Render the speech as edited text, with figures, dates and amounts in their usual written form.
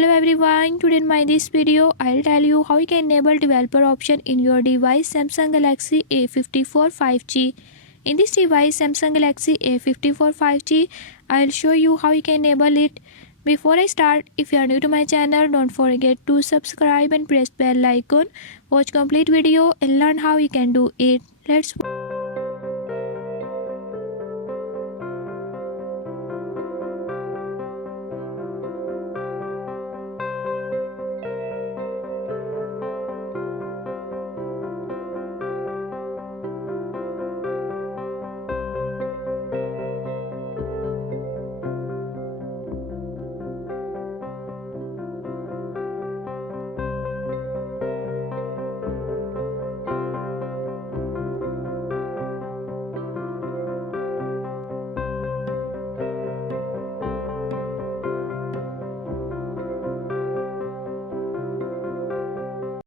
Hello everyone, today in this video I'll tell you how you can enable developer option in your device Samsung Galaxy A54 5G. In this device Samsung Galaxy A54 5G, I'll show you how you can enable it. Before I start, if you are new to my channel, don't forget to subscribe and press bell icon. Watch complete video and learn how you can do it. Let's